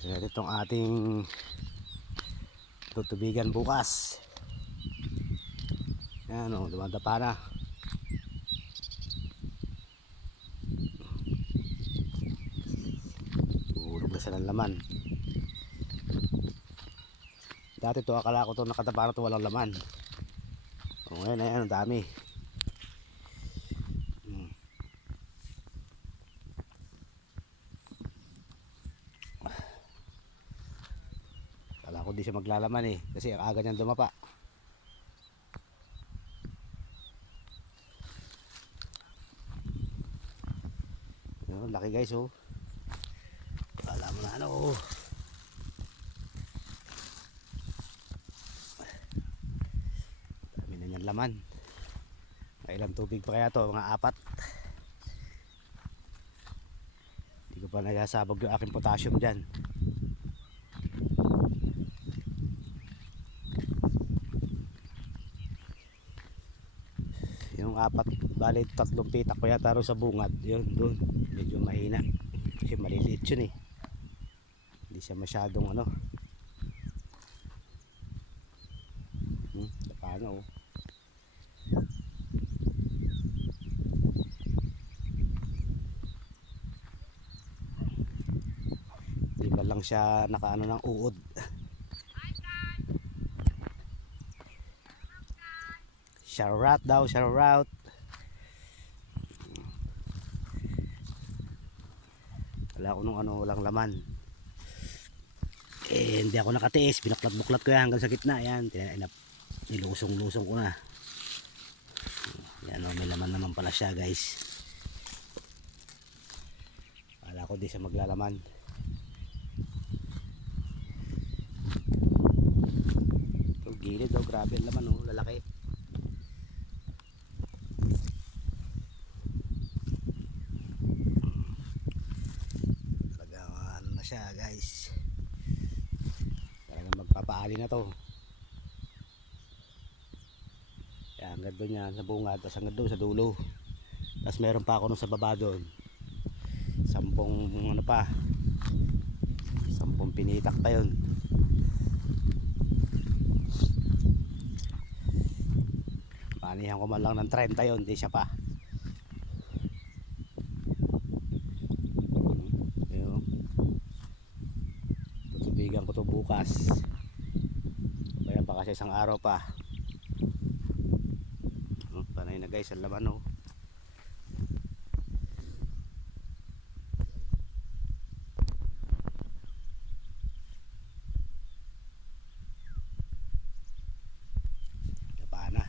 Ito itong ating tutubigan bukas. Yan o, dumadapa na. Uhulog na sa ng laman. Dati to akala ko to nakatapa na to walang laman. O ngayon ayan, ang dami. Hmm. Kala ko di siya maglalaman eh. Kasi aga niyang dumapa. Yun, laki guys oh. Kala mo na ano oh. Dami na niyang laman. May ilang tubig pa kaya to? Mga apat. Hindi ko pa nagasabog yung aking potassium dyan. Yung apat, bali tatlong pitak pa yata sa bungad. Yun, doon. Medyo mahina. Kasi maliliit yun eh. Hindi siya masyadong ano. Hmm, paano oh. Di ba lang siya nakaano ng uod. Shoutout daw, shoutout. Wala ko nung ano, walang laman. Eh, hindi ako nakatiis. Binaklat-buklat ko yan hanggang sa gitna. Yan, tinanap. Nilusong-lusong ko na. Yan o, may laman naman pala siya guys. Kala ko di siya maglalaman. Ito, gilid daw. Grabe ang laman o, lalaki. Talagang ano na siya guys. Talagang magpapaali na to. Yan, hanggang doon yan sa bungad, tapos hanggang doon sa dulo. Tapos meron pa ako nung sa baba doon. Sampung ano pa. Sampung pinitak pa yun. Manihan ko man lang ng 30 yun, di siya pa. Ayun. Tutubigan bukas. Kaya pa kasi isang araw pa. Panay na guys, ang laman oh. Tapa na.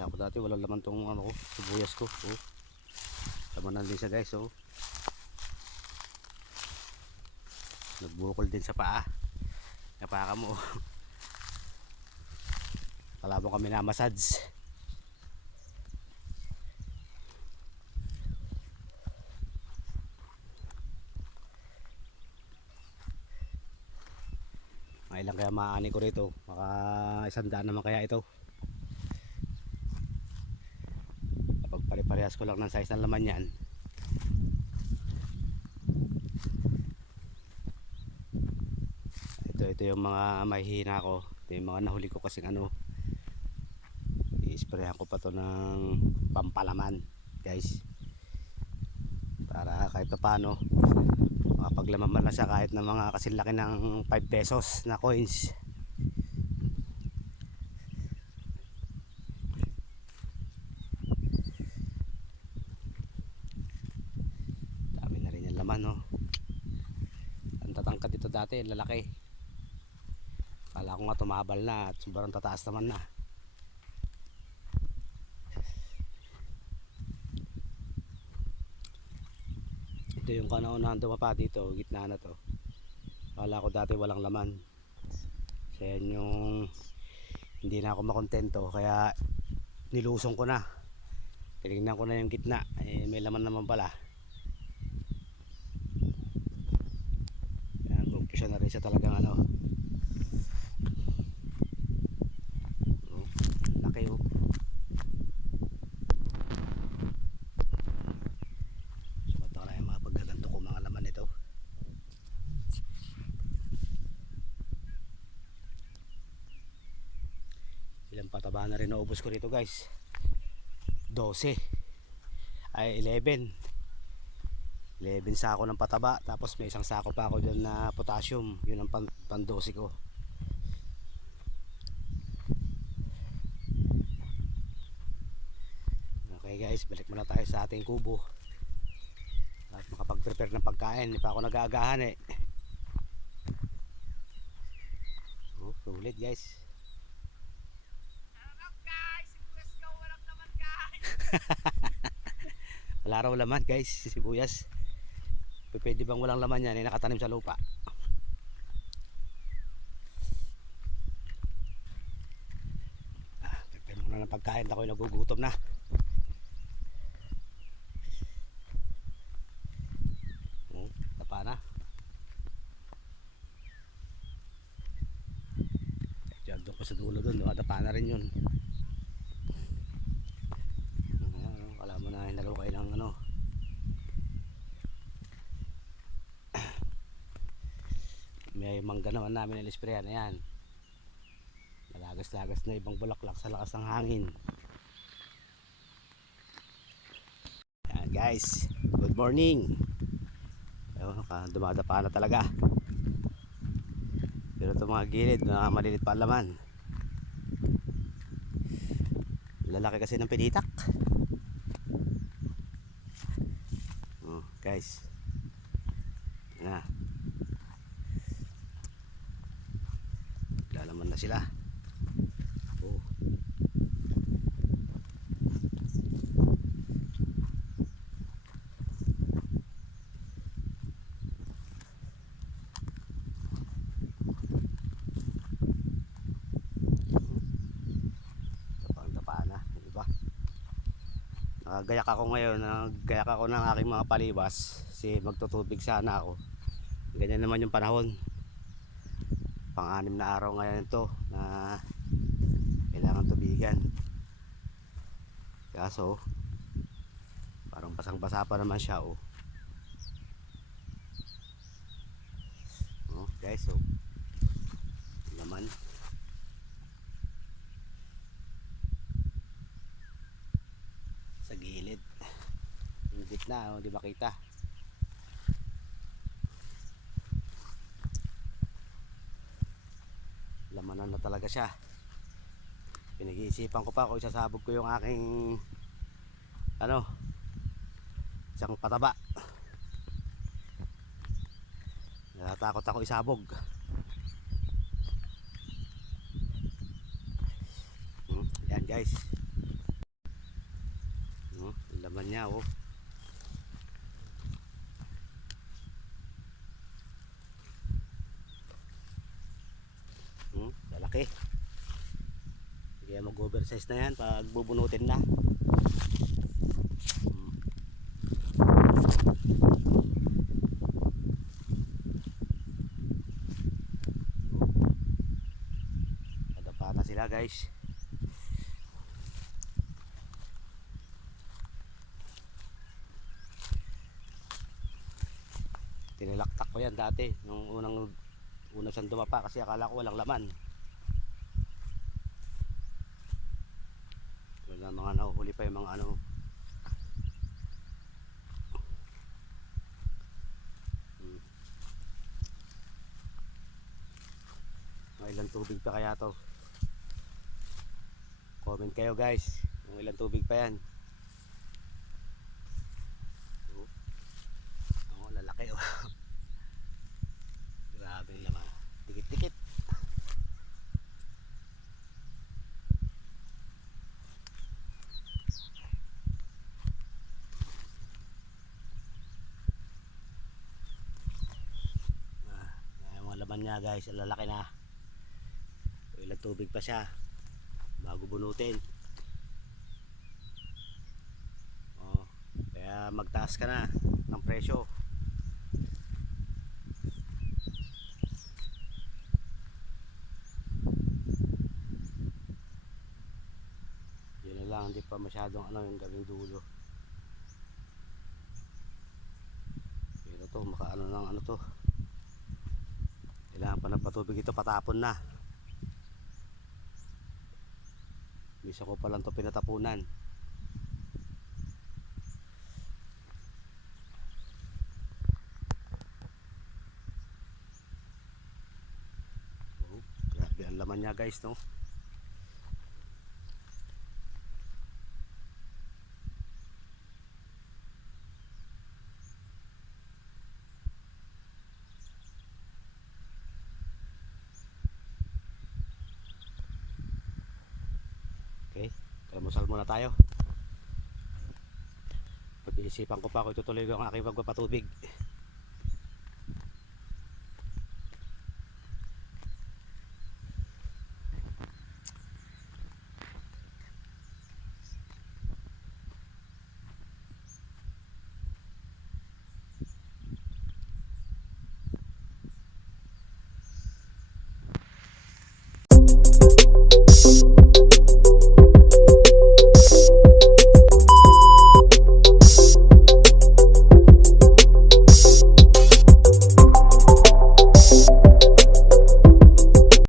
Wala ako dati, walang laman tong ano ko, sibuyas ko. Oh. Laman din siya guys, oh. Nagbukol din sa paa. Napaka mo. Wala mo kami na. Mga ilang kaya maani ko rito. Maka isang daan naman kaya ito. Pare-parehas ko lang ng size ng laman yan. ito ito yung mga mahihina ko. Ito yung mga nahuli ko kasing ano. I-sprayan ko pa to ng pampalaman guys. Para kahit pa paano makapaglaman man lang siya kahit na mga kasilaki ng 5 pesos na coins dami na rin yung laman no ang dati lalaki Kala ko nga tumabal na at sobrang tataas naman na. Ito yung kanaunahan dumapa dito, gitna na to. Kala ko dati walang laman. Kasi yan yung hindi na ako makontento kaya nilusong ko na. Tinignan ko na yung gitna, eh, may laman naman pala. siya na rin siya talagang ano. Oh, laki oh. Sumatala yung mga ko mga laman nito. Ilang pataba na rin naubos ko rito guys. 12 ay 11 11 sako ng pataba. Tapos may isang sako pa ako dyan na potassium. Yun ang pan, pan 12 ko. Okay guys, balik muna tayo sa ating kubo. At makapag-prepare ng pagkain. Hindi pa ako nag-aagahan eh. Oh, sulit guys. Wala raw laman guys, si sibuyas. Pwede bang walang laman yan, eh, nakatanim sa lupa. Ah, prepare muna ng pagkain, ako'y nagugutom na. Oh, tapa na. Diyan doon ko sa dulo doon, nakatapa na rin yun. Ayan, oh, Wala mo na hinagaw kayo ng ano. May mangga naman namin na sprayan na yan. Nalagas-lagas na ibang bulaklak sa lakas ng hangin. Ayan guys, good morning. Ayun, dumadapa na talaga. Pero itong mga gilid, na malilit pa ang laman. Lalaki kasi ng pinitak. Oh, guys. Na. Lalaman na sila. Oh. Tapang tapa na, yung iba. Nakagayak ako ngayon, nagayak ako ng aking mga palibas kasi magtutubig sana ako. Ganyan naman yung panahon. Pang-anim na araw ngayon ito na kailangan tubigan. Kaso, parang basang-basa pa naman siya oh. Oh, guys, oh. Laman. sa gilid yung gitna oh, di ba kita lamanan na talaga siya. Pinag-iisipan ko pa kung isasabog ko yung aking ano isang pataba. Natatakot ako isabog. Hmm, yan guys. Yung laman niya oh. Hmm, lalaki. Mag-oversize na yan pag bubunutin na. Nadapa na sila guys. Tinilaktak ko yan dati nung unang unang siyang dumapa kasi akala ko walang laman. Wala mga nahuhuli pa yung mga ano. Hmm. Mga ilang tubig pa kaya to? Comment kayo guys kung ilang tubig pa yan. Oh. Oo, lalaki oh. Grabe yung laman. Dikit-dikit. Ah, yung mga laman niya guys, lalaki na. Ilang tubig pa siya bago bunutin. Oh, kaya magtaas ka na ng presyo. Yun lang, hindi pa masyadong ano yung gawing dulo. Pero to, makaano ng ano to. Kailangan pa ng patubig ito, patapon na. Bisa ko pa lang to pinatapunan. Oh, grabe ang laman niya guys no. Okay, kalmusal muna tayo. Pag-iisipan ko pa kung itutuloy ko ang aking pagpapatubig.